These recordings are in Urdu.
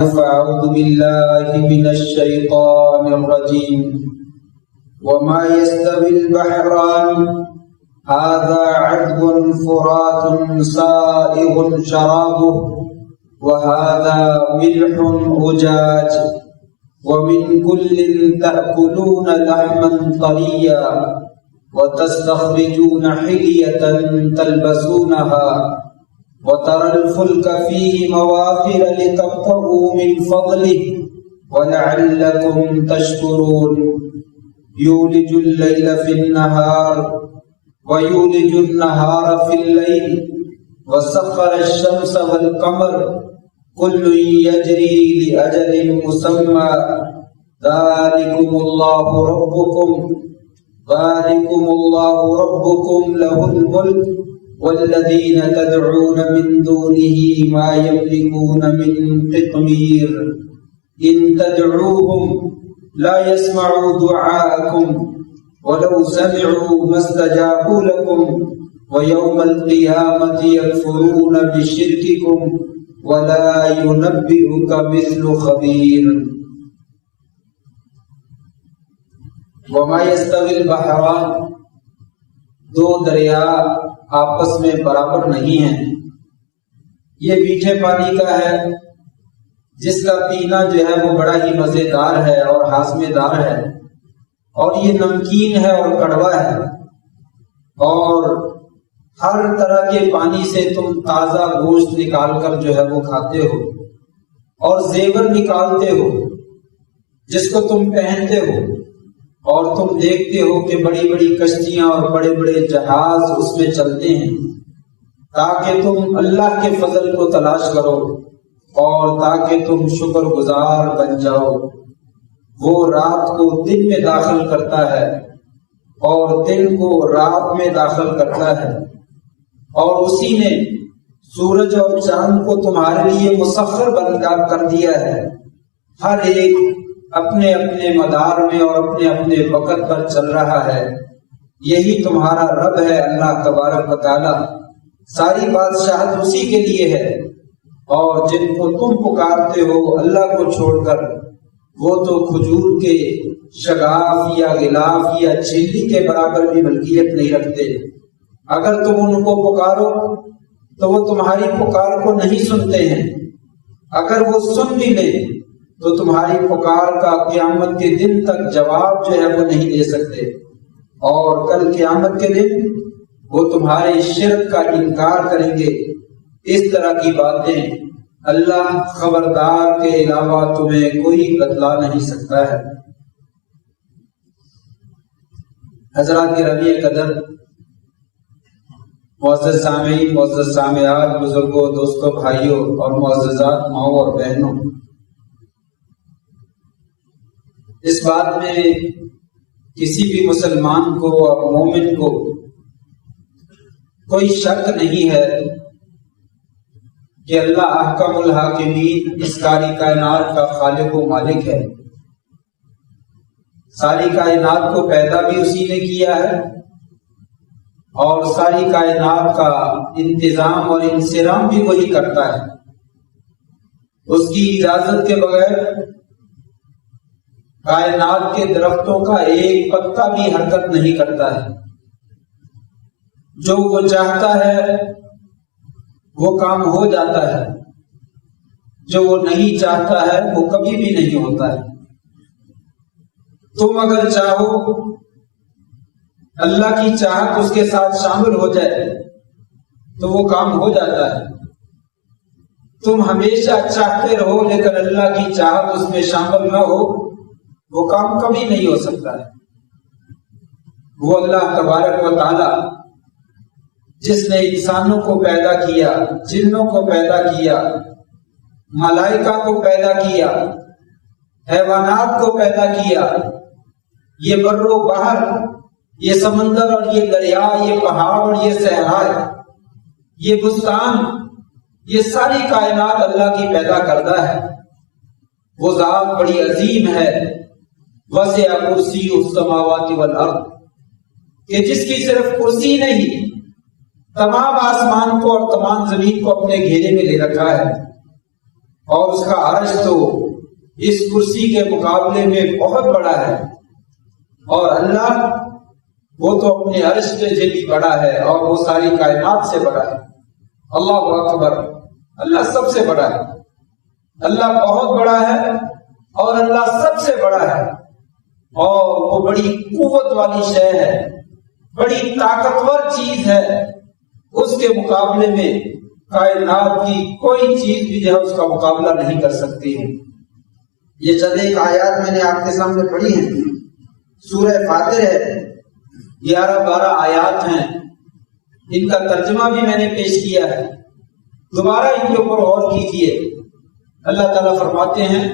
فأعوذ بالله من الشيطان الرجيم وما يستوي البحران هذا عذب فرات سائغ شرابه وهذا ملح أجاج ومن كل تأكلون لحما طريا وتستخرجون حلية تلبسونها وترى الفلك فيه مواخر لتبتغوا من فضله ولعلكم تشكرون يولج الليل في النهار ويولج النهار في الليل وسخر الشمس والقمر كل يجري لأجل مسمى ذلكم الله ربكم له الملك والذين تدعون من دونه ما يملكون من قطمير إن تدعوهم لا يسمعوا دعاءكم ولو سمعوا ما استجابوا لكم ويوم القيامة يكفرون بشرككم ولا ينبئك مثل خبير وما يستوي البحران دو دریا آپس میں برابر نہیں ہیں. یہ میٹھے پانی کا ہے جس کا پینا جو ہے وہ بڑا ہی مزیدار ہے اور ہاضمے دار ہے، اور یہ نمکین ہے اور کڑوا ہے. اور ہر طرح کے پانی سے تم تازہ گوشت نکال کر جو ہے وہ کھاتے ہو اور زیور نکالتے ہو جس کو تم پہنتے ہو، اور تم دیکھتے ہو کہ بڑی بڑی کشتیاں اور بڑے بڑے جہاز اس میں چلتے ہیں تاکہ تم اللہ کے فضل کو تلاش کرو اور تاکہ تم شکر گزار بن جاؤ. وہ رات کو دن میں داخل کرتا ہے اور دن کو رات میں داخل کرتا ہے، اور اسی نے سورج اور چاند کو تمہارے لیے مسخر بنا کر دیا ہے. ہر ایک اپنے اپنے مدار میں اور اپنے اپنے وقت پر چل رہا ہے. یہی تمہارا رب ہے اللہ تبارک و تعالی. ساری بادشاہت اسی کے لیے ہے، اور جن کو تم پکارتے ہو اللہ کو چھوڑ کر وہ تو کھجور کے شگاف یا غلاف یا چیلی کے برابر بھی ملکیت نہیں رکھتے. اگر تم ان کو پکارو تو وہ تمہاری پکار کو نہیں سنتے ہیں. اگر وہ سن بھی لیں تو تمہاری پکار کا قیامت کے دن تک جواب جو ہے وہ نہیں دے سکتے، اور کل قیامت کے دن وہ تمہارے شرک کا انکار کریں گے. اس طرح کی باتیں اللہ خبردار کے علاوہ تمہیں کوئی بتلا نہیں سکتا ہے. حضرات گرامی قدر، معزز سامعین، معزز سامعات، بزرگوں، دوستوں، بھائیوں اور معززات ماؤں اور بہنوں، اس بات میں کسی بھی مسلمان کو اور مومن کو کوئی شک نہیں ہے کہ اللہ احکم الحاکمین اس ساری کائنات کا خالق و مالک ہے. ساری کائنات کو پیدا بھی اسی نے کیا ہے اور ساری کائنات کا انتظام اور انصرام بھی وہی کرتا ہے. اس کی اجازت کے بغیر کائنات کے درختوں کا ایک پتا بھی حرکت نہیں کرتا ہے. جو وہ چاہتا ہے وہ کام ہو جاتا ہے، جو وہ نہیں چاہتا ہے وہ کبھی بھی نہیں ہوتا ہے. تم اگر چاہو اللہ کی چاہت اس کے ساتھ شامل ہو جائے تو وہ کام ہو جاتا ہے. تم ہمیشہ چاہتے رہو لیکن اللہ کی چاہت اس میں شامل نہ ہو، وہ کام کبھی نہیں ہو سکتا ہے. وہ اللہ تبارک و تعالی جس نے انسانوں کو پیدا کیا، جنوں کو پیدا کیا، ملائکہ کو پیدا کیا، حیوانات کو پیدا کیا، یہ بر و بحر، یہ سمندر اور یہ دریا، یہ پہاڑ اور یہ صحرا، یہ بستان، یہ ساری کائنات اللہ کی پیدا کردہ ہے. وہ ذات بڑی عظیم ہے، وسع کرسی السماوات والارض، کہ جس کی صرف کرسی نہیں تمام آسمان کو اور تمام زمین کو اپنے گھیرے میں لے رکھا ہے. اور اس کا عرش تو اس کرسی کے مقابلے میں بہت بڑا ہے، اور اللہ وہ تو اپنے عرش سے بھی بڑا ہے اور وہ ساری کائنات سے بڑا ہے۔ اللہ اکبر، اللہ سب سے بڑا ہے، اللہ بہت بڑا ہے اور اللہ سب سے بڑا ہے، اور وہ بڑی قوت والی شے ہے، بڑی طاقتور چیز ہے، اس کے مقابلے میں کائنات کی کوئی چیز بھی جو ہے اس کا مقابلہ نہیں کر سکتی ہے۔ یہ چند ایک آیات میں نے آپ کے سامنے پڑھی ہیں، سورہ فاتر ہے، 11-12 آیات ہیں، ان کا ترجمہ بھی میں نے پیش کیا ہے، دوبارہ ان کے اوپر غور کیجیے۔ اللہ تعالیٰ فرماتے ہیں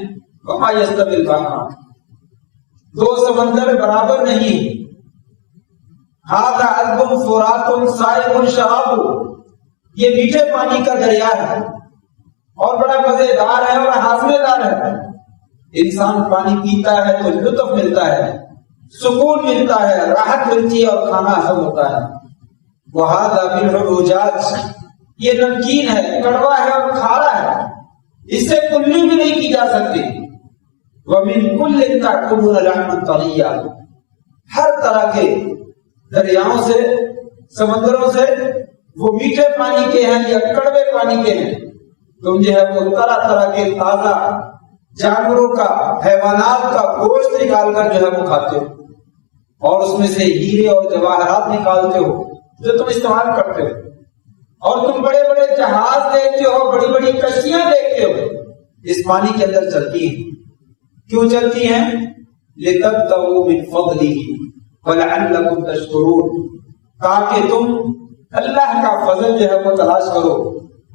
وَمَا يَسْتَوِي الْبَحْرَانِ، دو سمندر برابر نہیں، هَذَا عَذْبٌ فُرَاتٌ سَائِغٌ شَرَابُهُ، یہ میٹھے پانی کا دریا ہے اور بڑا مزیدار ہے اور ہاضمے دار ہے۔ انسان پانی پیتا ہے تو لطف ملتا ہے، سکون ملتا ہے، راحت ملتی ہے اور کھانا ہضم ہوتا ہے۔ وَهَذَا مِلْحٌ أُجَاجٌ، یہ نمکین ہے، کڑوا ہے اور کھارا ہے، اس سے کلی بھی نہیں کی جا سکتی۔ وَمِن كُلٍّ تَأْكُلُونَ لَحْمًا طَرِيًّا، ہر طرح کے دریاؤں سے، سمندروں سے، وہ میٹھے پانی کے ہیں یا کڑوے پانی کے ہیں، تم جو ہے وہ طرح طرح کے تازہ جانوروں کا، حیوانات کا گوشت نکال کر جو ہے وہ کھاتے ہو، اور اس میں سے ہیرے اور جواہرات نکالتے ہو جو تم استعمال کرتے ہو، اور تم بڑے بڑے جہاز دیکھتے ہو، بڑی بڑی کشتیاں دیکھتے ہو، اس پانی کے اندر چلتی ہیں۔ کیوں چلتی ہیں؟ لِتَبْتَغُوا مِن فَضْلِهِ وَلَعَلَّكُمْ تَشْكُرُونَ، تاکہ تم اللہ کا فضل جو ہے وہ تلاش کرو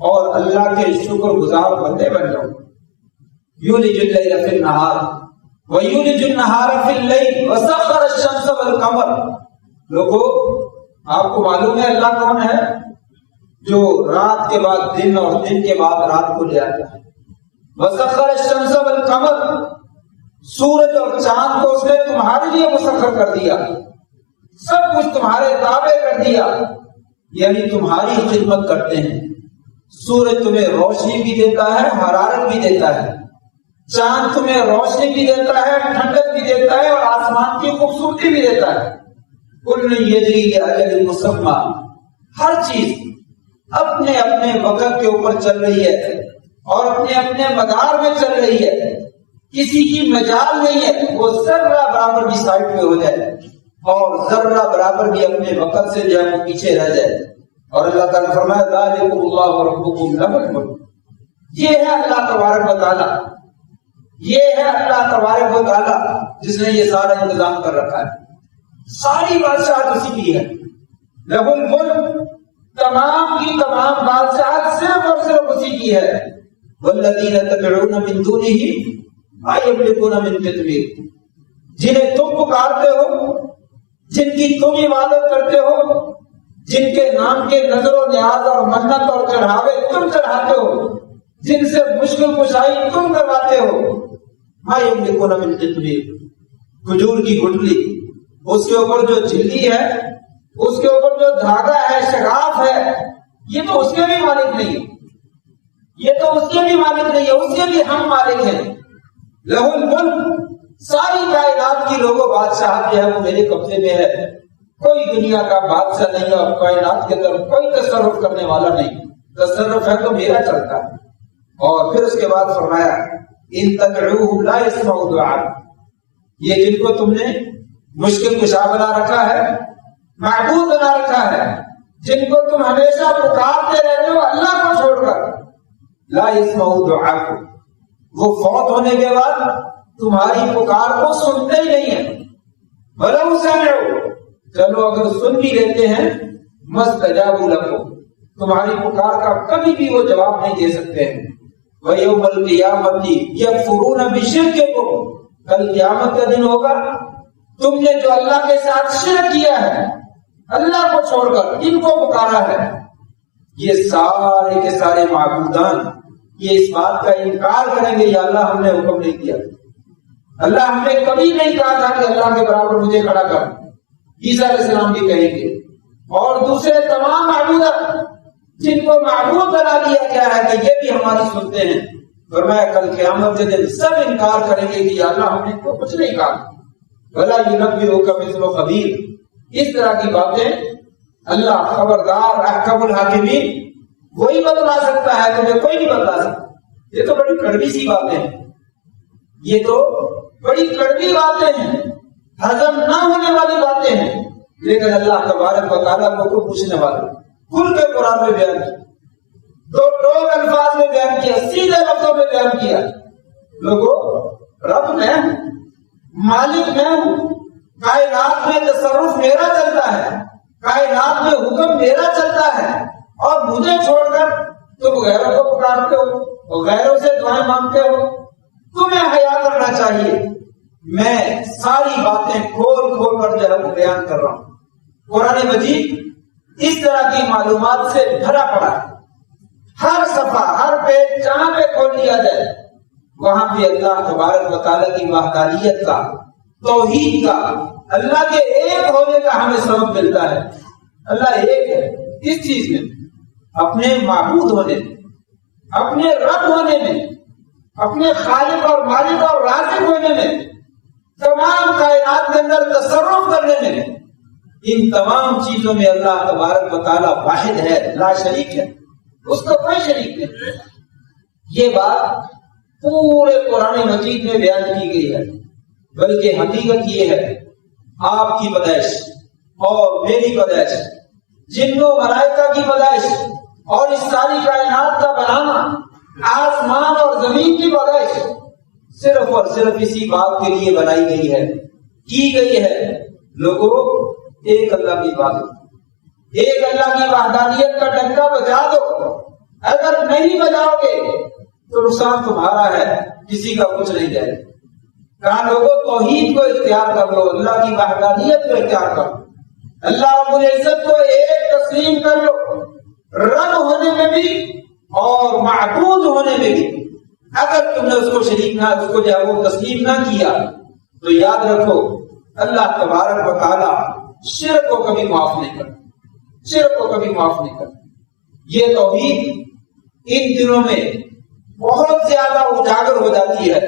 اور اللہ کے شکر گزار بندے بن جاؤ۔ یولج اللیل فی النہار ویولج النہار فی اللیل وسخر الشمس والقمر، لوگو آپ کو معلوم ہے اللہ کون ہے؟ جو رات کے بعد دن اور دن کے بعد رات کو لے آتا ہے۔ وسخر الشمس والقمر، سورج اور چاند کو اس نے تمہارے لیے مسخر کر دیا، سب کچھ تمہارے تابع کر دیا، یعنی تمہاری خدمت کرتے ہیں۔ سورج تمہیں روشنی بھی دیتا ہے، حرارت بھی دیتا ہے، چاند تمہیں روشنی بھی دیتا ہے، ٹھنڈک بھی دیتا ہے، اور آسمان کی خوبصورتی بھی دیتا ہے۔ کل یجری لاجل مسمى، ہر چیز اپنے اپنے وقت کے اوپر چل رہی ہے اور اپنے اپنے مدار میں چل رہی ہے، کسی کی مجال نہیں ہے وہ ذرہ برابر بھی سائڈ پہ ہو جائے اور ذرہ برابر بھی اپنے وقت سے جو ہے وہ پیچھے رہ جائے۔ اور اللہ تعالیٰ فرمایا ذالکم اللہ ربکم لہ الملک، یہ ہے اللہ تبارک و تعالیٰ، یہ ہے اللہ تبارک و تعالیٰ جس نے یہ سارا انتظام کر رکھا ہے، ساری بادشاہت اسی کی ہے۔ لہ الملک، تمام کی تمام بادشاہت صرف اور صرف اسی کی ہے۔ والذین تدعون من دونہ ما یملکون من قطمیر، جنہیں تم پکارتے ہو، جن کی تم عبادت کرتے ہو، جن کے نام کے نظر و نیاز اور منت اور چڑھاوے تم چڑھاتے ہو، جن سے مشکل کشائی تم کرواتے ہو، ما یملکون من قطمیر، کھجور کی گٹلی، اس کے اوپر جو جھلی ہے، اس کے اوپر جو دھاگا ہے، شگاف ہے، یہ تو اس کے بھی مالک نہیں، یہ تو اس کے بھی مالک نہیں ہے، اس کے بھی ہم مالک ہیں۔ لہ الملک، ساری کائنات کی لوگوں بادشاہت جو ہے وہ میرے قبضے میں ہے، کوئی دنیا کا بادشاہ نہیں ہے اور کائنات کے اندر کوئی تصرف کرنے والا نہیں، تصرف ہے تو میرا چلتا ہے۔ اور پھر اس کے بعد فرمایا ان تدعوهم لا يسمعوا دعاءکم، یہ جن کو تم نے مشکل کشا بنا رکھا ہے، معبود بنا رکھا ہے، جن کو تم ہمیشہ پکارتے رہتے ہو اللہ کو چھوڑ کر، لا يسمعوا دعاءکم، وہ فوت ہونے کے بعد تمہاری پکار کو سنتے ہی نہیں ہیں۔ وَلَوْ سَمِعُوا، چلو اگر سن بھی لیتے ہیں، مَسْتَجَابُوا لَكُمْ، تمہاری پکار کا کبھی بھی وہ جواب نہیں دے سکتے ہیں۔ وَيَوْمَ الْقِيَامَةِ يَكْفُرُونَ بِشِرْكِكُمْ، کل قیامت کا دن ہوگا، تم نے جو اللہ کے ساتھ شرک کیا ہے، اللہ کو چھوڑ کر ان کو پکارا ہے، یہ سارے کے سارے معبودان یہ اس بات کا انکار کریں گے یا اللہ ہم نے حکم نہیں کیا، اللہ ہم نے کبھی نہیں کہا تھا کہ اللہ کے برابر مجھے کھڑا کر، عیسیٰ علیہ السلام بھی کہیں گے، اور دوسرے تمام معبودات جن کو معبود بنا دیا گیا ہے کہ یہ بھی ہماری سنتے ہیں، فرمایا کل قیامت کے دن سب انکار کریں گے کہ یا اللہ ہم نے تو کچھ نہیں کہا، ولا ينبئك مثل خبیر. اس طرح کی باتیں اللہ خبردار احکم الحاکمین وہی بتلا سکتا ہے، تمہیں کوئی نہیں بتلا سکتا. یہ تو بڑی کڑوی سی باتیں ہیں، یہ تو بڑی کڑوی باتیں ہیں، ہضم نہ ہونے والی باتیں ہیں، لیکن اللہ تبارک و تعالیٰ کو پوچھنے والا کھل کے قرآن میں بیان کیا، دو ٹوک الفاظ میں بیان کیا، سیدھے لفظوں میں بیان کیا. لوگوں رب میں ہوں، مالک میں ہوں، کائنات میں تصرف میرا چلتا ہے، کائنات میں حکم میرا چلتا ہے، اور مجھے چھوڑ کر تم غیروں کو پکارتے ہو اور غیروں سے دعائیں مانگتے ہو. تمہیں حیا کرنا چاہیے. میں ساری باتیں کھول کھول کر جو ہے بیان کر رہا ہوں. قرآن مجید اس طرح کی معلومات سے بھرا پڑا ہے. ہر صفحہ ہر پیج جہاں پہ کھول لیا جائے وہاں پہ اللہ تبارک و تعالیٰ کی وحدانیت کا، توحید کا، اللہ کے ایک ہونے کا ہمیں سبب ملتا ہے. اللہ ایک ہے اس چیز میں، اپنے معبود ہونے میں، اپنے رب ہونے میں، اپنے خالق اور مالک اور رازق ہونے میں، تمام کائنات کے اندر تصرف کرنے میں. ان تمام چیزوں میں اللہ تبارک و تعالیٰ واحد ہے، لا شریک ہے، اس کو کوئی شریک نہیں. یہ بات پورے قرآن مجید میں بیان کی گئی ہے. بلکہ حقیقت یہ ہے آپ کی پیدائش اور میری پیدائش، جن و ملائکہ کی پیدائش اور اس ساری کائنات کا بنانا، آسمان اور زمین کی پیدائش صرف اور صرف اسی بات کے لیے بنائی گئی ہے، کی گئی ہے. لوگوں ایک اللہ کی عبادت، ایک اللہ کی وحدانیت کا ڈنکا بجا دو. اگر نہیں بجاؤ گے تو نقصان تمہارا ہے، کسی کا کچھ نہیں جائے. کہاں لوگوں توحید کو اختیار کر لو، اللہ کی وحدانیت کو اختیار کر لو، اللہ رب العزت کو ایک تسلیم کر لو، رب ہونے میں بھی اور معبود ہونے میں بھی. اگر تم نے اس کو شریک نہ، اس کو جو ہے وہ تسلیم نہ کیا تو یاد رکھو اللہ تبارک و تعالی شرک کو کبھی معاف نہیں کرتا، شرک کو کبھی معاف نہیں کرتا. یہ توحید ان دنوں میں بہت زیادہ اجاگر ہو جاتی ہے.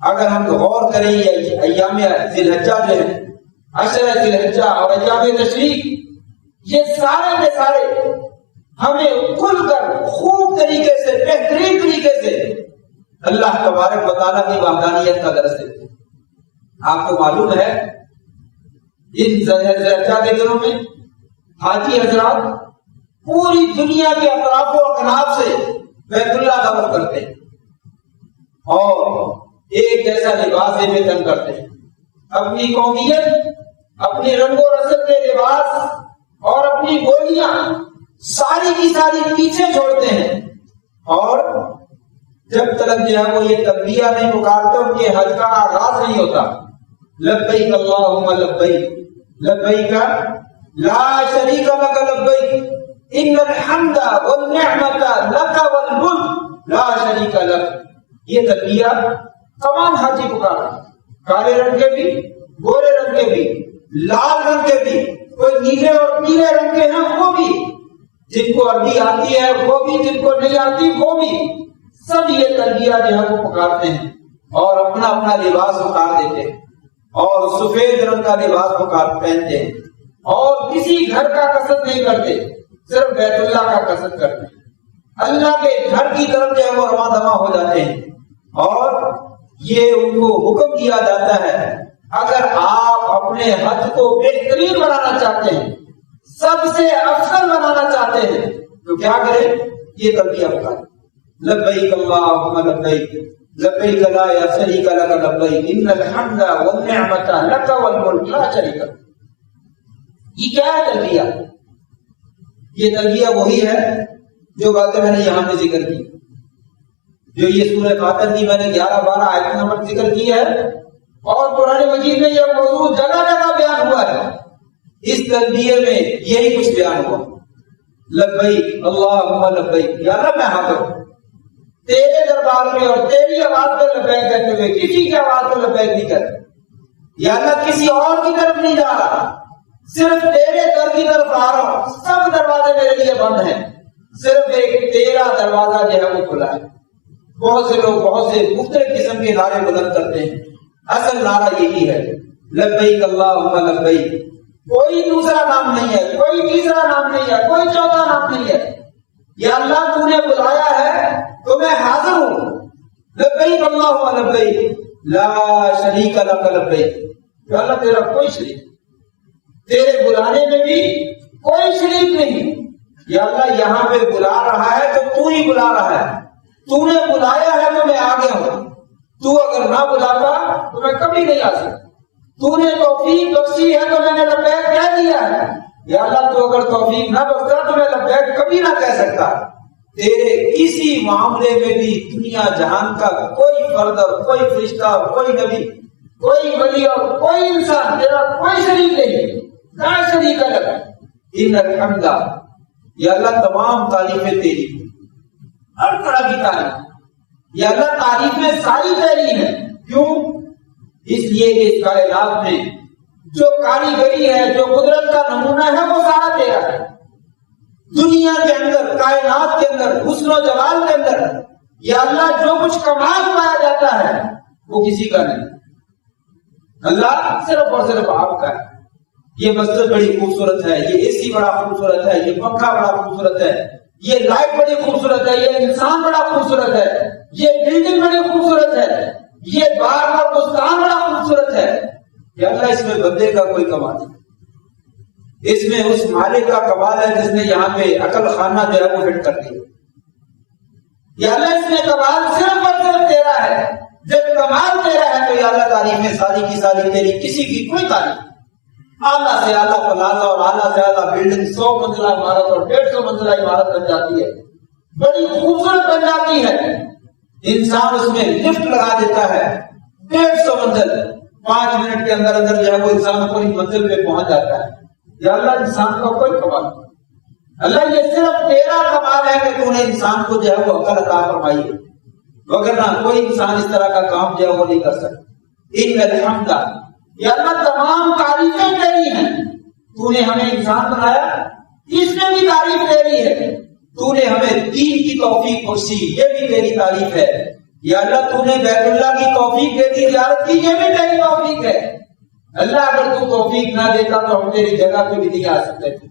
اگر ہم غور کریں یہ ایام ذی الحجہ جو ہے، عشر ذی الحجہ اور ایام تشریق، یہ سارے کے سارے ہمیں کھل کر خوب طریقے سے، بہترین طریقے سے اللہ تبارک و تعالیٰ کی وحدانیت کا درس دیتے ہیں. آپ کو معلوم ہے ان ذی الحجہ کے دنوں میں حاجی حضرات پوری دنیا کے اطراف و اکناف سے بیت اللہ کا رخ کرتے ہیں اور ایک جیسا لباس میں تن کرتے ہیں. اپنی قومیت، اپنی رنگ و رسم کے لباس اور اپنی بولیاں ساری کی ساری پیچھے چھوڑتے ہیں، اور جب تک جو ہے وہ یہ تلبیہ نہیں پکارتے ان کے حج کا آغاز نہیں ہوتا. لبیک اللہم لبیک، لبیک لا شریک لک لبیک، ان الحمد والنعمت لک والملک لا شریک لک. یہ تلبیہ تمام حاجی پکارا، کالے رنگ کے بھی، گورے رنگ کے بھی، لال رنگ کے بھی، کوئی نیلے اور پیلے رنگ کے ہیں وہ بھی، جن کو عربی آتی ہے وہ بھی، جن کو نہیں آتی وہ بھی، سب یہ تلبیہ جو ہے وہ پکارتے ہیں اور اپنا اپنا لباس اتار دیتے ہیں اور سفید رنگ کا لباس پہنتے ہیں اور کسی گھر کا قصد نہیں کرتے، صرف بیت اللہ کا قصد کرتے ہیں. اللہ کے گھر کی طرف جو ہے وہ رواں دواں ہو جاتے ہیں اور یہ ان کو حکم دیا جاتا ہے اگر آپ اپنے حج کو بہترین بنانا چاہتے ہیں، سب سے افضل بنانا چاہتے ہیں تو کیا کریں؟ یہ تلبیہ پکاریں. لبیک اللہم لبیک، لبیک لا شریک لک لبیک، ان الحمد والنعمت لک والملک لا شریک لک. یہ کیا ہے تلبیہ؟ یہ تلبیہ وہی ہے جو باتیں میں نے یہاں پہ ذکر کی، جو یہ سورہ فاتر کی میں نے 11-12 آیت نمبر ذکر کی ہے اور قرآن مجید میں یہ موضوع جگہ جگہ بیان ہوا ہے. اس تلبیہ میں یہی کچھ بیان ہوا. لبیک اللہم لبیک، یا رب میں حاضر ہوں تیرے دربار میں اور تیری آواز پہ لبیک کہتے ہوئے، کسی کی آواز پہ لبیک نہیں کرتے. یا اللہ کسی اور کی طرف نہیں جا رہا، صرف تیرے در کی طرف آ رہا ہوں. سب دروازے میرے لیے بند ہیں، صرف ایک تیرا دروازہ جو ہے وہ کھلا ہے بہت سے لوگ بہت سے مختلف قسم کے نعرے بلند کرتے ہیں، اصل نعرہ یہی ہے لبیک اللہم لبیک، کوئی دوسرا نام نہیں ہے، کوئی تیسرا نام نہیں ہے، کوئی چوتھا نام نہیں ہے۔ یا اللہ تو نے بلایا ہے تو میں حاضر ہوں، لبیک اللہم لبیک لا شریک لک لبیک، یا اللہ تیرا کوئی شریک، تیرے بلانے میں بھی کوئی شریک نہیں۔ یا اللہ یہاں پہ بلا رہا ہے تو تو ہی بلا رہا ہے، تو نے بلایا ہے تو میں آ گیا ہوں، تو اگر نہ بلاتا تو میں کبھی نہیں آ سکتا، تو نے توفیق بخشی ہے تو میں نے لبیک کہہ دیا ہے۔ یا اللہ تو اگر توفیق نہ بخشتا تو میں لبیک کبھی نہ کہہ سکتا۔ تیرے کسی معاملے میں بھی دنیا جہان کا کوئی فرد اور کوئی فرشتہ اور کوئی نبی، کوئی ولی اور کوئی انسان تیرا کوئی شریک نہیں، لا شریک لک ان الحمد، یا اللہ تمام تعریفیں تیری، ہر طرح کی تعریف، یا اللہ تعریف میں ساری تیری ہے۔ کیوں؟ اس لیے کہ اس کائنات میں جو کاریگری ہے، جو قدرت کا نمونہ ہے، وہ سارا تیرا ہے۔ دنیا کے اندر، کائنات کے اندر، حسن و جمال کے اندر یا اللہ جو کچھ کمال پایا جاتا ہے وہ کسی کا نہیں، اللہ صرف اور صرف آپ کا ہے۔ یہ مسجد بڑی خوبصورت ہے، یہ اے سی بڑا خوبصورت ہے، یہ پنکھا بڑا خوبصورت ہے، یہ لائٹ بڑی خوبصورت ہے، یہ انسان بڑا خوبصورت ہے، یہ بلڈنگ بڑی خوبصورت ہے، یہ باغ اور بستان بڑا خوبصورت ہے۔ یا اللہ اس میں بندے کا کوئی کمال نہیں، اس میں اس مالک کا کمال ہے جس نے یہاں پہ عقل خانہ جو ہے وہ فٹ کر دیا۔ یا اللہ اس میں کمال صرف اور صرف تیرا ہے، جب کمال تیرا ہے تو یا اللہ تعریفیں ساری کی ساری تیری، کسی کی کوئی تعریف۔ اعلیٰ سے اعلیٰ پلازا اور اعلیٰ سے اعلیٰ بلڈنگ 100 منزلہ عمارت اور 150 منزلہ عمارت بن جاتی ہے، بڑی خوبصورت بن جاتی ہے، انسان اس میں لفٹ لگا دیتا ہے 150 منزل، 5 منٹ کے اندر اندر جو ہے وہ انسان پوری منزل پہ پہنچ جاتا ہے۔ یا اللہ انسان کا کوئی کمال نہیں، اللہ یہ صرف تیرا کمال ہے کہ تو نے انسان کو جو ہے وہ عقل عطا فرمائی ہے، وگرنہ کوئی انسان اس طرح کا کام جو ہے وہ نہیں کر سکتا۔ ان الحمد، یا اللہ تمام تعریفیں تیری ہیں، تو نے ہمیں انسان بنایا، اس میں بھی تعریف تیری ہے، تو نے ہمیں دین کی توفیق بخشی، یہ بھی تیری تعریف ہے۔ یا اللہ تو نے بیت اللہ کی توفیق دے دی، زیارت کی، یہ بھی تیری توفیق ہے۔ اللہ اگر تو توفیق نہ دیتا تو ہم تیری جگہ پہ بھی نہیں آ سکتے تھے۔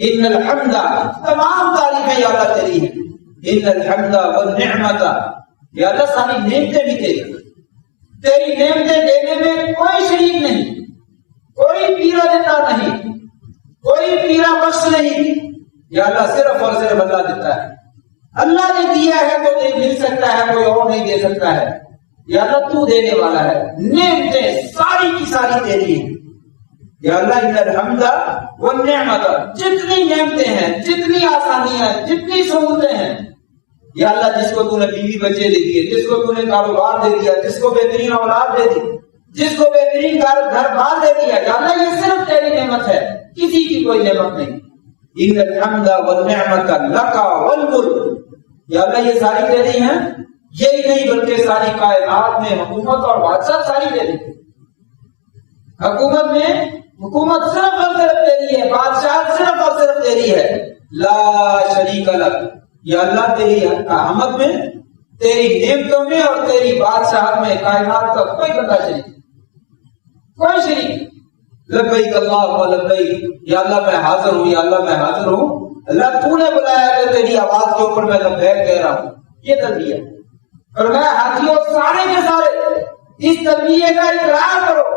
ان الحمد، تمام تعریفیں یا اللہ تیری ہیں۔ ان الحمد والنعمت، یا اللہ ساری نعمتیں بھی تیری، تیری نعمتیں دینے میں کوئی شریک نہیں، کوئی پیرا دیتا نہیں، کوئی پیرا بخش نہیں، یا اللہ صرف اور صرف اللہ دیتا ہے۔ اللہ نے دیا ہے تو مل سکتا ہے، کوئی اور نہیں دے سکتا ہے۔ یا اللہ تو دینے والا ہے، نعمتیں ساری کی ساری تیری ہیں۔ یا اللہ ان الحمد والنعمت، جتنی نعمتیں ہیں، جتنی آسانیاں ہیں، جتنی سہولتیں ہیں، یا اللہ جس کو تو نے بیوی بچے دے دیے، جس کو تو نے کاروبار دے دیا، جس کو بہترین اولاد دے دی، جس کو بہترین گھر بار دے دیا، یا اللہ یہ صرف تیری نعمت ہے، کسی کی کوئی نعمت نہیں۔ ان الحمد والنعمت لک والملک، یا اللہ یہ ساری تیری ہیں، یہی نہیں بلکہ ساری کائنات میں حکومت اور بادشاہ ساری تیری، حکومت میں حکومت صرف اور صرف تیری ہے، بادشاہ صرف اور صرف تیری ہے، لا شریک لک۔ یا اللہ تیری حمد میں، تیری نعمتوں میں اور تیری بادشاہت میں کائنات کا کوئی بندہ شریک، کوئی شریک۔ لبیک اللہم لبیک، یا اللہ میں حاضر ہوں، یا اللہ میں حاضر ہوں۔ اللہ تو نے بلایا کہ تیری آواز کے اوپر میں لبیک کہہ رہا ہوں، یہ تلبیہ۔ اور میں حاجیوں سارے کے سارے اس تلبیہ کا اقرار کرو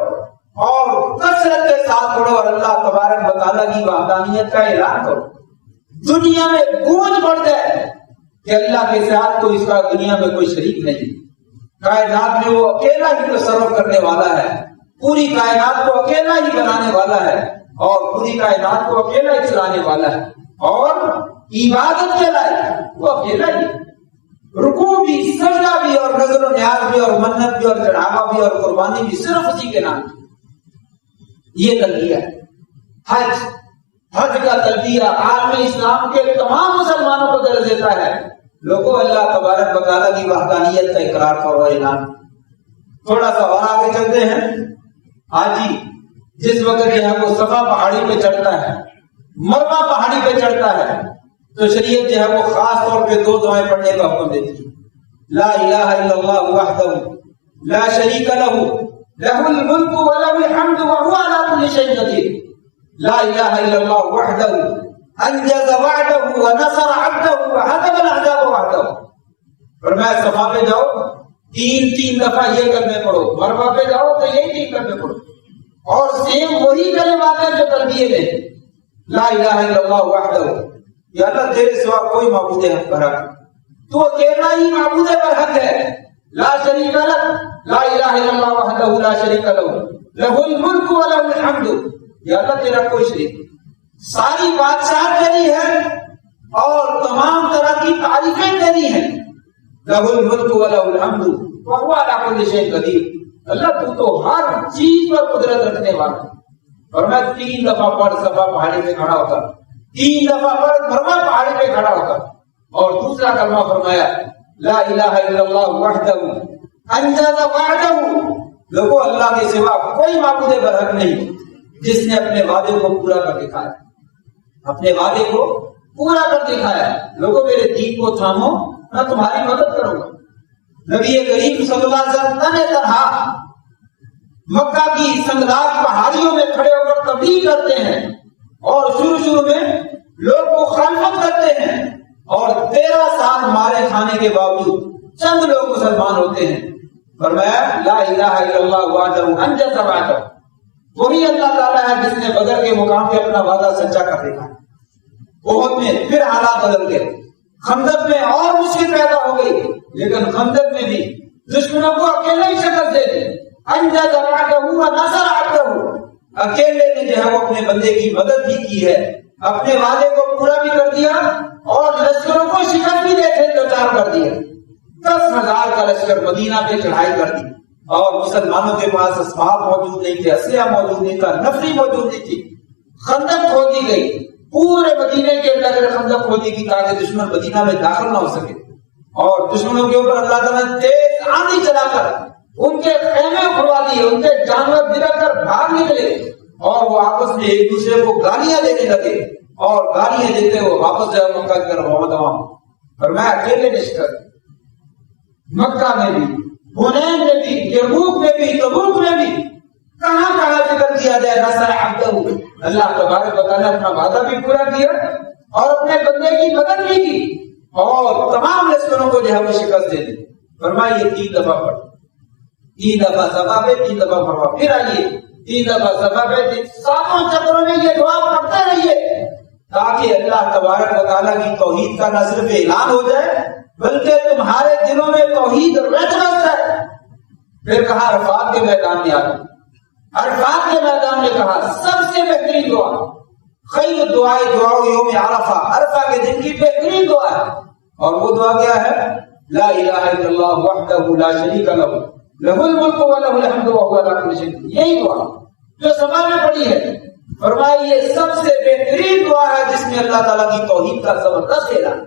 اور کثرت کے ساتھ پڑھو اور اللہ تبارک و تعالیٰ کی وحدانیت کا اعلان کرو۔ دنیا میں گونج بڑھ جائے کہ اللہ کے ساتھ تو اس کا دنیا میں کوئی شریک نہیں، کائنات میں وہ اکیلا ہی تصرف کرنے والا ہے، پوری کائنات کو اکیلا ہی بنانے والا ہے اور پوری کائنات کو اکیلا ہی چلانے والا ہے، اور عبادت کے لائق وہ اکیلا ہی، رکوع بھی، سجدہ بھی اور نظر و نیاز بھی اور منت بھی اور چڑھاوا بھی اور قربانی بھی صرف اسی کے نام کی۔ یہ تلبیہ ہے۔ حج کا تلبیہ عالم اسلام کے تمام مسلمانوں کو درس دیتا ہے، لوگوں اللہ تبارک و تعالیٰ کی وحدانیت کا اقرار کرو اور اعلان۔ تھوڑا سا اور آگے چلتے ہیں۔ حاجی جس وقت جو ہے وہ صفا پہاڑی پہ چڑھتا ہے، مروہ پہاڑی پہ چڑھتا ہے، تو شریعت جو ہے وہ خاص طور پہ 2 دعائیں پڑھنے کا حکم دیتی ہے۔ لا الہ الا اللہ وحدہ لا شریک لہ لہ الملک ولہ الحمد وہو علی کل شیء قدیر. لا الہ الا اللہ وحدہ انجز وعدہ ونصر عبدہ وہزم الاحزاب وحدہ. فرمایا صفا پہ جاؤ تین دفعہ یہ کرنے پڑو، مروا پہ جاؤ تو یہی تین کرنے پڑو، اور سیم وہی کلمات ہیں جو تلبیے میں. لا الہ الا اللہ وحدہ، یا اللہ تیرے سوا کوئی معبود حق برحق، تو اکیلا ہی معبود برحق ہے. لا شریک لہ، لا الہ الا اللہ وحدہ لا شریک لہ لہ الملک ولہ الحمد. یا اللہ تیرا کوئی شریک، ساری بادشاہت تیری ہے اور تمام طرح کی تعریفیں تیری ہیں. لہ الملک ولہ الحمد وہو علی کل شیء قدیر. اللہ تو تو ہر چیز پر قدرت رکھنے والا. اور میں 3 دفعہ پڑھ صفا پہاڑی پہ کھڑا ہوتا، 3 دفعہ پڑھ مروا پہاڑی پہ کھڑا ہوتا. اور دوسرا کلمہ فرمایا لا الہ الا اللہ وحدہ انجز وعدہ. لوگوں اللہ کے سوا کوئی معبود برحق نہیں جس نے اپنے وعدے کو پورا کر دکھایا، اپنے وعدے کو پورا کر دکھایا. لوگوں میرے دین کو تھامو، میں تمہاری مدد کروں گا. نبی کریم صلی اللہ علیہ وسلم تنہا مکہ کی سنگلاخ پہاڑیوں میں کھڑے ہو کر تبلیغ کرتے ہیں، اور شروع میں لوگ مخالفت کرتے ہیں، اور 13 سال مارے کھانے کے باوجود چند لوگ مسلمان ہوتے ہیں. فرمایا لا الہ الا اللہ وحدہ انجز وعدہ. وہی اللہ تعالیٰ ہے جس نے بدر کے مقام پہ اپنا وعدہ سچا کر دکھایا. احد میں پھر حالات بدل گئے، خندق میں اور مشکل پیدا ہو گئی، لیکن خندق میں بھی دشمنوں کو اکیلے ہی شکست دے دی. انجز وعدہ ونصر عبدہ. اکیلے نے جو ہے وہ اپنے بندے کی مدد بھی کی ہے، اپنے وعدے کو پورا بھی کر دیا، اور لشکروں کو شکست بھی دے کے دوچار کر دیا. 10,000 کا لشکر مدینہ پہ چڑھائی کر دی، اور مسلمانوں کے پاس اسباب موجود نہیں تھے، اسلحہ موجود نہیں تھا، نفری موجود نہیں تھی. خندق کھود دی گئی، پورے مدینے کے اندر خندق کھودی گئی تاکہ دشمن مدینہ میں داخل نہ ہو سکے. اور دشمنوں کے اوپر اللہ تعالیٰ نے تیز آندھی چلا کر ان کے خیمے اکھڑوا دیے، ان کے جانور بلک کر بھاگ نکلے، اور وہ آپس میں ایک دوسرے کو گالیاں دینے لگے، اور گالیاں دیتے ہوئے واپس جائے مکہ کی طرف روانہ. اور میں اکیلے نشکر مکہ میں بھی، حنین میں بھی، یرموک میں بھی، تبوک میں بھی، کہاں کہاں ذکر کیا جائے نصر عبدہ. اللہ تبارک و تعالیٰ نے اپنا وعدہ بھی پورا کیا اور اپنے بندے کی مدد بھی کی، اور تمام لشکروں کو جو ہے وہ شکست دے دی. فرمایا یہ 3 دفعہ پڑھ، 3 دفعہ صفا پہ، 3 دفعہ مروا، پھر آئیے 3 دفعہ صفا پہ. 7 چکروں میں یہ دعا پڑھتے رہیے تاکہ اللہ تبارک و تعالیٰ کی توحید کا نہ صرف اعلان ہو جائے بلکہ تمہارے دلوں میں توحید رچ بس جائے. پھر کہا عرفات کے میدان میں آ گئے. عرفات کے میدان میں کہا سب سے بہترین دعا، خیر دعائے دعا یوم عرفہ، عرفہ کے دن کی بہترین دعا ہے. اور وہ دعا کیا ہے؟ لا الہ الا اللہ وحدہ لا شریک لہ لہ الملک ولہ الحمد وہو علی کل شیء قدیر. یہی دعا جو صفا میں پڑھی ہے. فرمایا یہ سب سے بہترین دعا ہے جس میں اللہ تعالیٰ کی توحید کا زبردست اعلان.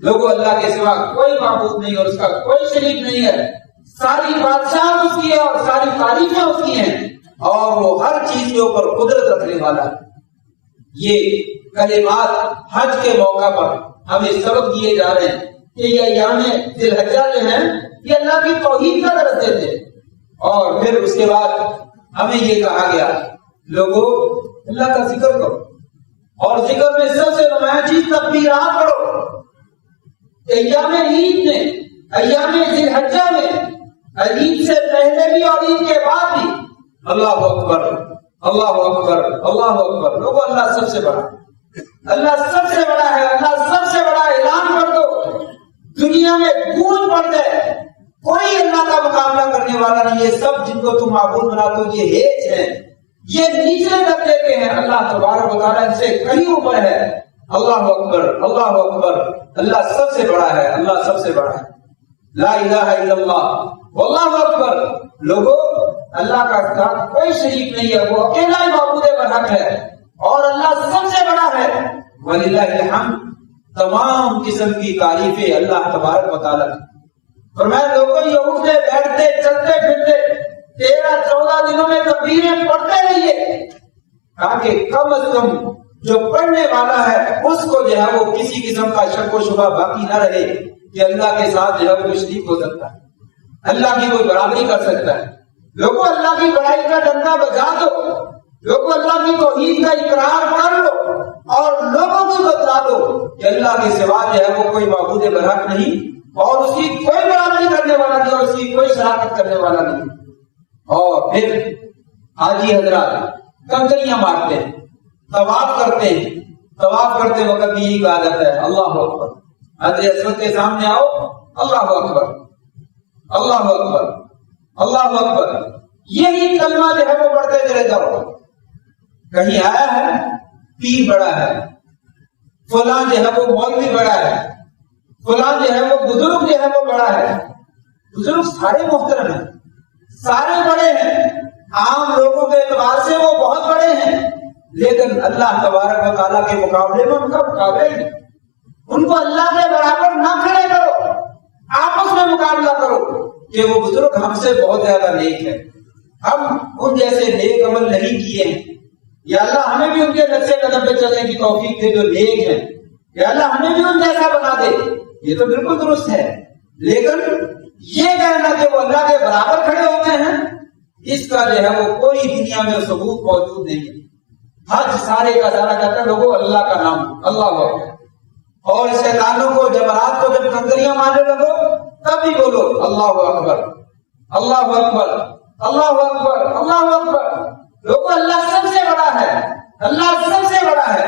لوگوں اللہ کے سوا کوئی معبود نہیں اور اس کا کوئی شریک نہیں ہے، ساری بادشاہت اس کی ہے اور ساری تعریفیں اس کی ہیں، اور وہ ہر چیز کے اوپر قدرت رکھنے والا ہے. یہ کلمات حج کے موقع پر ہمیں سبق دیے جا رہے ہیں کہ یہ ایام ذی الحجہ جو ہیں یہ اللہ کی توحید کا درس دیتے ہیں. اور پھر اس کے بعد ہمیں یہ کہا گیا لوگوں اللہ کا ذکر کرو، اور ذکر میں سب سے نمایاں چیز تکبیرات پڑھو. ایام عید میں، ایام ذی الحجہ میں، عید سے پہلے بھی اور عید کے بعد بھی اللہ اکبر اللہ اکبر اللہ اکبر. لوگوں اللہ سب سے بڑا، اللہ سب سے بڑا ہے، اللہ سب سے بڑا. اعلان کر دو، دنیا میں گونج پڑ جائے، کوئی اللہ کا مقابلہ کرنے والا نہیں. یہ سب جن کو تم معبود بناتے ہو یہ ہیچ ہیں، یہ نیچے درجے کے ہیں. اللہ تبارک و تعالیٰ ان سے کہیں اوپر ہے. اللہ اکبر اللہ اکبر. اللہ سب سے بڑا ہے، اللہ سب سے بڑا ہے. لا الہ الا اللہ واللہ اکبر. لوگوں اللہ کا ساتھ کوئی شریک نہیں ہے، وہ اکیلا ہی معبود برحق ہے، اور اللہ سب سے بڑا ہے. وللہ الحمد. تمام قسم کی تعریفیں اللہ تبارک و تعالیٰ کی. فرمایا لوگوں یہ اٹھتے بیٹھتے چلتے پھرتے 13-14 دنوں میں تکبیریں پڑھتے رہیے تاکہ کم از کم جو پڑھنے والا ہے اس کو جو ہے وہ کسی قسم کا شک و شبہ باقی نہ رہے کہ اللہ کے ساتھ جو ہے وہ شریک ہو سکتا ہے, اللہ کی کوئی برابری کر سکتا ہے. لوگوں اللہ کی بڑائی کا ڈنڈا بجا دو, لوگوں اللہ کی توحید کا اقرار کر لو اور لوگوں کو بتا دو کہ اللہ کے سوا جو ہے وہ کوئی معبود برحق نہیں اور اس کی کوئی برابری کرنے والا نہیں اور اس کی کوئی شراکت کرنے والا نہیں. اور پھر حاجی حضرات کنکریاں مارتے ہیں, طواف کرتے ہیں, طواف کرتے وقت بھی یہی کہا جاتا ہے اللہ اکبر. حضرت اسود کے سامنے آؤ, اللہ اکبر, اللہ اکبر, اللہ اکبر, یہی کلمہ جو ہے وہ پڑھتے چلے جاؤ. کہیں آیا ہے پیر بڑا ہے, فلاں جو ہے وہ مولوی بڑا ہے, فلاں جو ہے وہ بزرگ جو ہے وہ بڑا ہے. بزرگ سارے محترم ہیں, سارے بڑے ہیں, عام لوگوں کے اعتبار سے وہ بہت بڑے ہیں, لیکن اللہ تبارک و تعالیٰ کے مقابلے میں ان کا مقابلہ ہی نہیں. ان کو اللہ کے برابر نہ کھڑے کرو, آپس میں مقابلہ کرو کہ وہ بزرگ ہم سے بہت زیادہ نیک ہے, ہم ان جیسے نیک عمل نہیں کیے ہیں, یا اللہ ہمیں بھی ان کے نقشے قدم پہ چلنے کی توفیق دے جو نیک ہیں, یا اللہ ہمیں بھی ان جیسا بنا دے. یہ تو بالکل درست ہے, لیکن یہ کہنا کہ وہ اللہ کے برابر کھڑے ہوتے ہیں, اس کا جو ہے وہ کوئی دنیا میں ثبوت موجود نہیں ہے. حج سارے کا سارا کہتا ہے لوگوں اللہ کا نام اللہ اکبر, اور شیطانوں کو جمرات کو جب کنکریاں مارنے لگو تب بھی بولو اللہ اکبر, اللہ اکبر, اللہ اکبر, اللہ اکبر. لوگوں اللہ سب سے بڑا ہے, اللہ سب سے بڑا ہے.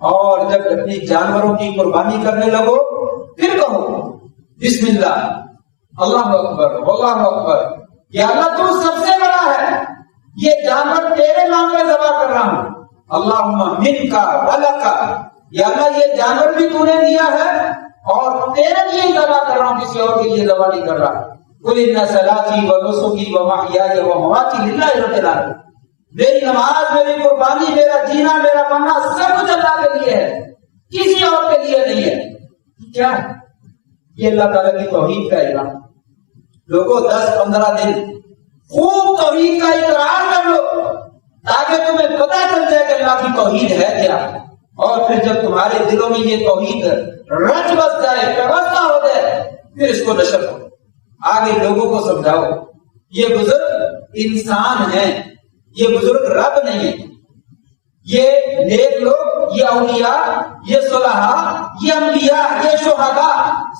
اور جب اپنی جانوروں کی قربانی کرنے لگو پھر کہو بسم اللہ, اللہ اکبر, اللہ اکبر, یا اللہ تو سب سے بڑا ہے, یہ جانور تیرے نام میں ذبح کر رہا ہوں, اللہم من کا ولکا, یا اللہ یہ جانور بھی تو نے دیا ہے اور تیرے لیے ذبح کر رہا ہوں, کسی اور کے لیے ذبح نہیں کر رہا. قل ان صلاتی و نسکی و محیای و مماتی للہ رب العالمین, میری نماز, میری قربانی, میرا جینا, میرا مرنا سب کچھ اللہ کے لیے ہے, کسی اور کے لیے نہیں ہے. کیا ہے یہ اللہ تعالیٰ کی توحید کا اعلان. لوگوں 10-15 دن خوب توحید کا اقرار کر لو تاکہ تمہیں پتہ چل جائے کہ اللہ کی توحید ہے کیا, اور پھر جب تمہارے دلوں میں یہ توحید رچ بس جائے, پیوستہ ہو جائے, پھر اس کو نشر کرو, آگے لوگوں کو سمجھاؤ یہ بزرگ انسان ہیں, یہ بزرگ رب نہیں ہے, یہ نیک لوگ, یہ اولیاء, یہ صلحاء, یہ انبیاء, یہ شہداء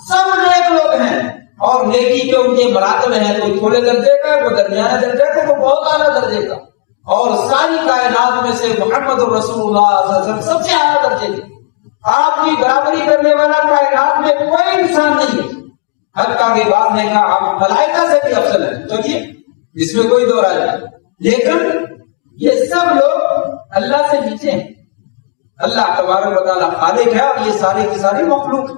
سب نیک لوگ ہیں, اور نیکی کے ان کے مراتب ہیں, کوئی تھوڑے درجے کا, کوئی درمیانے درجے کا, کوئی بہت اعلیٰ درجے کا, اور ساری کائنات میں سے محمد رسول اللہ صلی اللہ علیہ وسلم سب سے اعلیٰ درجے کی. آپ کی برابری کرنے والا کائنات میں کوئی انسان نہیں ہے. حتیٰ کہ بعض نے کہا آپ ملائکہ سے بھی افضل ہیں, تو اس میں کوئی دو رائے نہیں, لیکن یہ سب لوگ اللہ سے نیچے ہیں. اللہ تبارک و تعالیٰ خالق ہے اور یہ سارے کی ساری مخلوق.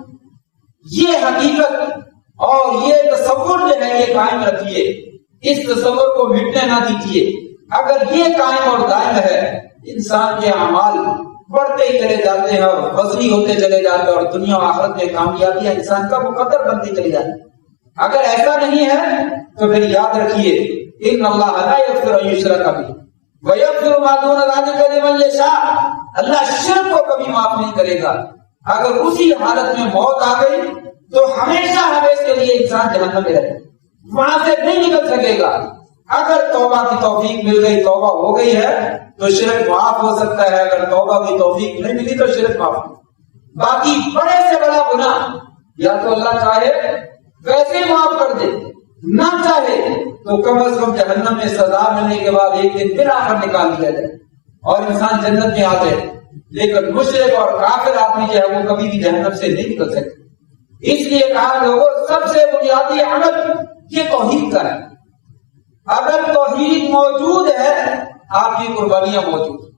یہ حقیقت اور یہ تصور جو ہے یہ قائم رکھیے, اس تصور کو مٹنے نہ دیجیے. اگر یہ قائم اور دائم ہے, انسان کے اعمال بڑھتے ہی چلے جاتے ہیں اور وزنی ہوتے چلے جاتے ہیں اور دنیا و آخرت میں کامیابی انسان کا مقدر بنتی چلی جاتی. اگر ایسا نہیں ہے تو پھر یاد رکھیے ان اللہ لا یغفر ان یشرک بہ ویغفر ما دون ذلک لمن یشاء, اللہ شرک کو کبھی معاف نہیں کرے گا. اگر اسی حالت میں موت آ گئی تو ہمیشہ ہمیشہ کے لیے انسان جہنم میں رہے, وہاں سے نہیں نکل سکے گا. اگر توبہ کی توفیق مل گئی, توبہ ہو گئی ہے تو شرک معاف ہو سکتا ہے, اگر توبہ کی توفیق نہیں ملی تو شرک معاف نہیں. باقی بڑے سے بڑا گناہ یا تو اللہ چاہے ویسے معاف کر دے, نہ چاہے تو کم از کم جہنم میں سزا ملنے کے بعد ایک دن پھر آخر نکال دیا جائے اور انسان جنت میں آ جائے. لیکن مشرک اور کافر آدمی جو ہے وہ کبھی بھی جہنم سے نہیں نکل سکتے. اس لیے کہا لوگوں سب سے بنیادی عمل یہ توحید کا ہے. اگر توحید موجود ہے آپ کی قربانیاں موجود ہیں,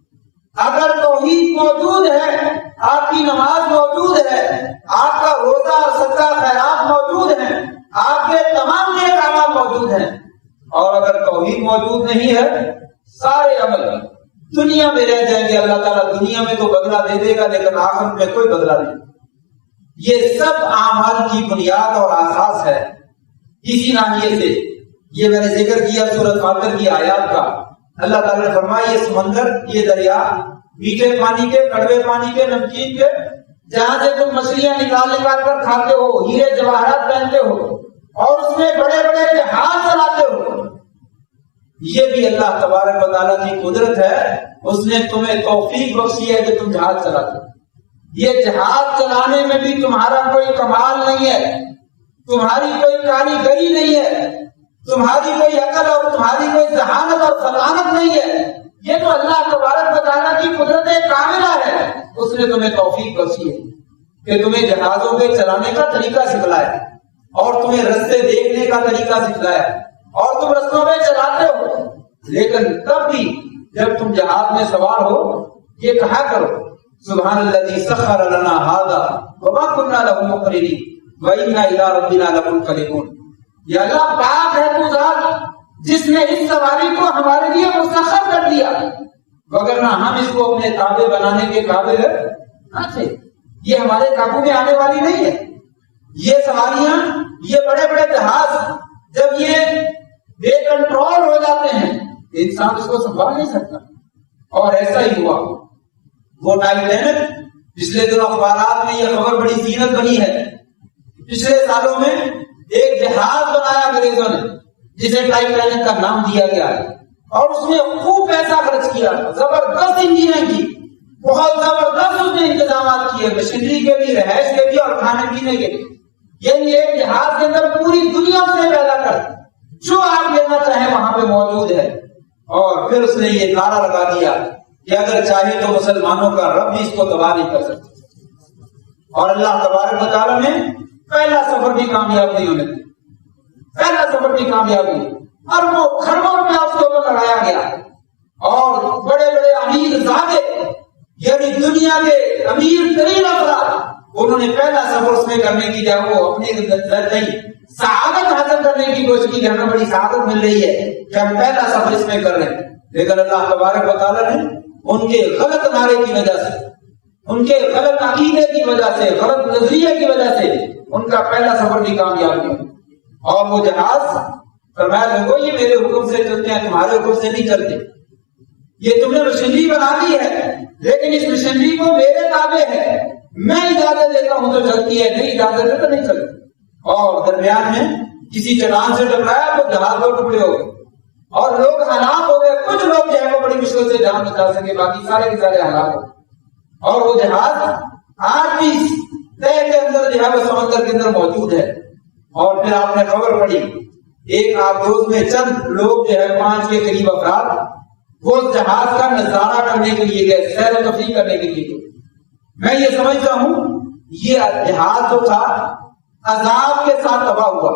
اگر توحید موجود ہے آپ کی نماز موجود ہے, آپ کا روزہ صدقہ خیرات موجود ہیں, آپ کے تمام نیک اعمال موجود ہیں. اور اگر توحید موجود نہیں ہے سارے عمل دنیا میں رہ جائیں گے. اللہ تعالیٰ دنیا میں تو بدلہ دے دے گا لیکن آخرت میں کوئی بدلہ نہیں. یہ سب اعمال کی بنیاد اور اساس ہے. اسی ناحیے سے یہ میں نے ذکر کیا سورۃ فاطر کی آیات کا. اللہ تعالیٰ نے فرمایا یہ سمندر, یہ دریا, میٹھے پانی کے, کڑوے پانی کے, نمکین کے, جہاں سے تم مچھلیاں نکال نکال کر کھاتے ہو، ہیرے جواہرات پہنتے ہو اور اس میں بڑے بڑے جہاز چلاتے ہو، یہ بھی اللہ تبارک و تعالیٰ کی قدرت ہے. اس نے تمہیں توفیق بخشی ہے کہ تم جہاز چلاتے ہو. یہ جہاز چلانے میں بھی تمہارا کوئی کمال نہیں ہے، تمہاری کوئی کاریگری نہیں ہے، تمہاری کوئی عقل اور تمہاری کوئی ذہانت اور فطانت نہیں ہے. یہ تو اللہ تبارک و تعالیٰ کی قدرت کاملہ ہے. اس نے تمہیں توفیق بخشی ہے کہ تمہیں جہازوں کے چلانے کا طریقہ سکھلایا اور تمہیں رستے دیکھنے کا طریقہ سکھلایا اور تم رستوں میں چلاتے ہو. لیکن تب بھی جب تم جہاز میں سوار ہو یہ کہا کرو سبحان الذی سخر لنا ھذا وما كنا له مقرنین وإنا إلی ربنا لمنقلبون. یا اللہ پاک ہے تو ذات جس نے اس سواری کو ہمارے لیے مسخر کر دیا، وگرنہ ہم اس کو اپنے تابع بنانے کے قابل نہ تھے. یہ ہمارے قابو میں آنے والی نہیں ہے. یہ سواریاں، یہ بڑے بڑے جہاز جب یہ بے کنٹرول ہو جاتے ہیں انسان اس کو سنبھال نہیں سکتا. اور ایسا ہی ہوا. وہ ٹائٹینک پچھلے دنوں اخبارات میں یہ خبر بڑی زینت بنی ہے. پچھلے سالوں میں ایک جہاز بنایا انگریزوں نے جسے ٹائٹینک کا نام دیا گیا اور اس میں خوب پیسہ خرچ کیا، زبردست انجینئرنگ کی، بہت زبردست اس نے انتظامات کیے، مشینری کے بھی، رہائش کے بھی اور کھانے پینے کے بھی. یعنی ایک جہاز کے اندر پوری دنیا سے پیدا کر جو آپ لینا چاہیں وہاں پہ موجود ہے. اور پھر اس نے یہ نعرہ لگا دیا کہ اگر چاہے تو مسلمانوں کا رب بھی اس کو تباہ نہیں کر سکتا. اور اللہ تبارک و تعالیٰ نے پہلا سفر بھی کامیاب نہیں ہونے دیا. پہلا سفر بھی کامیاب نہیں، اربوں خربوں روپیہ اس کے اوپر لگایا گیا اور بڑے بڑے امیر زادے یعنی دنیا کے امیر ترین افراد انہوں نے پہلا سفر اس میں کرنے کی جگہ وہ اپنی سعادت حاصل کرنے کی کوشش کی کہ ہمیں بڑی سعادت مل رہی ہے کہ ہم پہلا سفر اس میں کر رہے ہیں. لیکن اللہ تبارک و تعالیٰ نے ان کے غلط نعرے کی وجہ سے، ان کے غلط عقیدے کی وجہ سے، غلط نظریے کی وجہ سے ان کا پہلا سفر بھی کامیاب نہیں. اور وہ جہاز فرمایا لوگوں یہ میرے حکم سے چلتے ہیں، تمہارے حکم سے نہیں چلتے. یہ تم نے مشینری بنا دی ہے لیکن اس مشینری کو میرے تابع ہے، میں اجازت دیتا ہوں تو چلتی ہے، نہیں اجازت ہے تو نہیں چلتی. اور درمیان میں کسی چٹان سے ٹکرایا تو جہاز دو ٹکڑے ہو گئے اور لوگ ہلاک ہو گئے. کچھ لوگ جو ہے وہ بڑی مشکل سے جان بچا سکے، باقی سارے کے سارے ہلاک ہو گئے. اور وہ جہاز آج بھی تہ کے اندر جو ہے وہ سمندر کے اندر موجود ہے. اور پھر آپ نے خبر پڑھی ایک آبدوز میں چند لوگ جو ہے 5 کے قریب افراد وہ جہاز کا نظارہ کرنے کے لیے گئے، سیر و تفریح کرنے کے لیے. میں یہ سمجھتا ہوں یہ جہاز جو تھا عذاب کے ساتھ تباہ ہوا،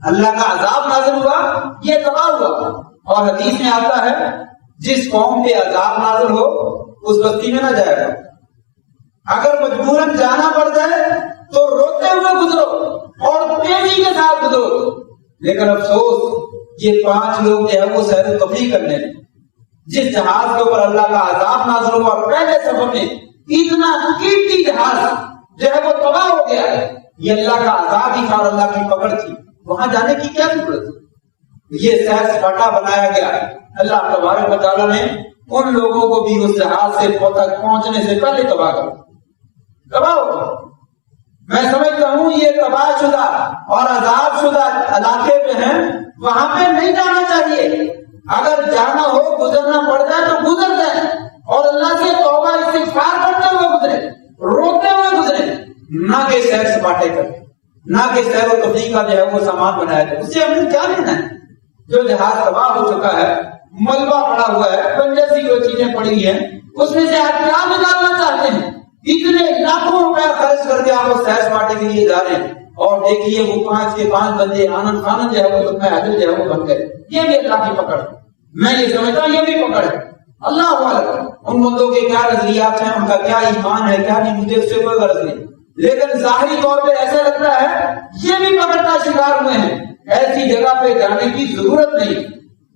اللہ کا عذاب نازل ہوا، یہ تباہ ہوا. اور حدیث میں آتا ہے جس قوم پہ عذاب نازل ہو اس بستی میں نہ جائے گا. اگر مجبوراً جانا پڑ جائے تو روتے ہوئے گزرو اور تیزی کے ساتھ گزرو. لیکن افسوس یہ 5 لوگ جو ہے وہ سیر و تفریح کرنے جس جہاز کے اوپر اللہ کا عذاب نازل ہوا اور پہلے سفر میں اتنا قیمتی جہاز جو ہے وہ تباہ ہو گیا ہے، یہ اللہ کا عذاب ہی تھا اور اللہ کی پکڑ تھی. وہاں جانے کی کیا ضرورت تھی؟ یہ سیر سپاٹا بنایا گیا. اللہ تبارک و تعالیٰ نے ان لوگوں کو بھی اس جہاز سے تک پہنچنے سے پہلے تباہ کر تباہ ہو. میں سمجھتا ہوں یہ تباہ شدہ اور عذاب شدہ علاقے میں ہیں، وہاں پہ نہیں جانا چاہیے. اگر جانا ہو گزرنا پڑ جائے تو گزر جائے اور اللہ سے توبہ استغفار کرتے ہوئے گزرے، روتے ہوئے گزرے، نہ کہ سیر سپاٹے کرے، نہ کہ سیر و تفریح کا جو ہے وہ سامان بنایا جائے. اس سے ہم نے کیا لینا ہے؟ جو جہاز تباہ ہو چکا ہے، ملبہ پڑا ہوا ہے، بنجر سی جو چیزیں پڑی ہوئی ہیں، اس میں سے آپ کیا نکالنا چاہتے ہیں؟ اتنے لاکھوں روپیہ خرچ کر کے آپ سیر سپاٹے کے لیے جا رہے ہیں اور دیکھیے وہ 5 کے 5 بندے آنند فانند جو ہے وہ لطف حاصل جو ہے وہ بن گئے. یہ بھی اللہ کی پکڑ ہے. میں یہ سمجھتا ہوں یہ بھی پکڑ ہے. اللہ اعلم ان بندوں کے کیا نظریات ہیں، ان کا کیا ایمان ہے کیا نہیں، مجھے اس سے کوئی غرض نہیں. لیکن ظاہری طور پہ ایسا لگتا ہے یہ بھی پکڑ کا شکار ہوئے ہیں. ایسی جگہ پہ جانے کی ضرورت نہیں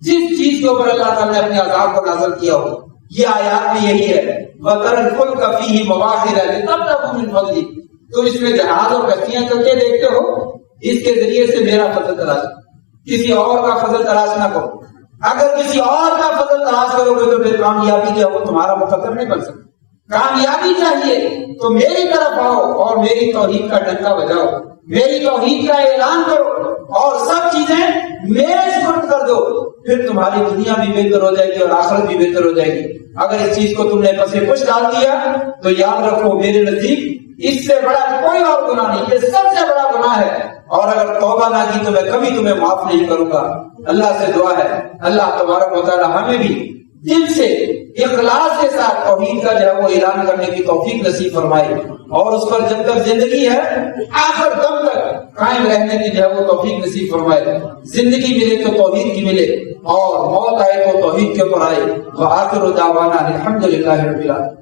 جس چیز کے اوپر اللہ تعالیٰ نے اپنے عذاب کو نازل کیا ہو. یہ آیات میں یہی ہے وَتَرَى الْفُلْكَ فِيهِ مَوَاخِرَ لِتَبْتَغُوا مِنْ فَضْلِهِ. تم اس میں جہاز اور کشتیاں چلتے دیکھتے ہو، اس کے ذریعے سے میرا فضل تلاش، کسی اور کا فضل تلاش نہ کرو. اگر کسی اور کا فضل تلاش کرو گے تو پھر کامیابی جو ہے وہ تمہارا مقدر نہیں بن سکتا. کامیابی چاہیے تو میری طرف آؤ اور میری توحید کا ڈنکا بجاؤ، میری توحید کا اعلان کرو اور سب چیزیں میرے سپرد کر دو، پھر تمہاری دنیا بھی بہتر ہو جائے گی اور آخرت بھی بہتر ہو جائے گی۔ اگر اس چیز کو تم نے پس پش ڈال دیا تو یاد رکھو میرے نزدیک اس سے بڑا کوئی اور گناہ نہیں، یہ سب سے بڑا گناہ ہے، اور اگر توبہ نہ کی تو میں کبھی تمہیں معاف نہیں کروں گا۔ اللہ سے دعا ہے اللہ تبارک و تعالی ہمیں بھی دل سے اخلاص کے ساتھ توحید کا جو ہے وہ اعلان کرنے کی توفیق نصیب فرمائے، اور اس پر جب تک زندگی ہے آخر دم تک قائم رہنے کی جو ہے وہ توفیق نصیب فرمائے۔ زندگی ملے تو توحید کی ملے اور موت آئے تو توحید کے اوپر آئے۔ وآخر دعوانا الحمدللہ رب العالمین۔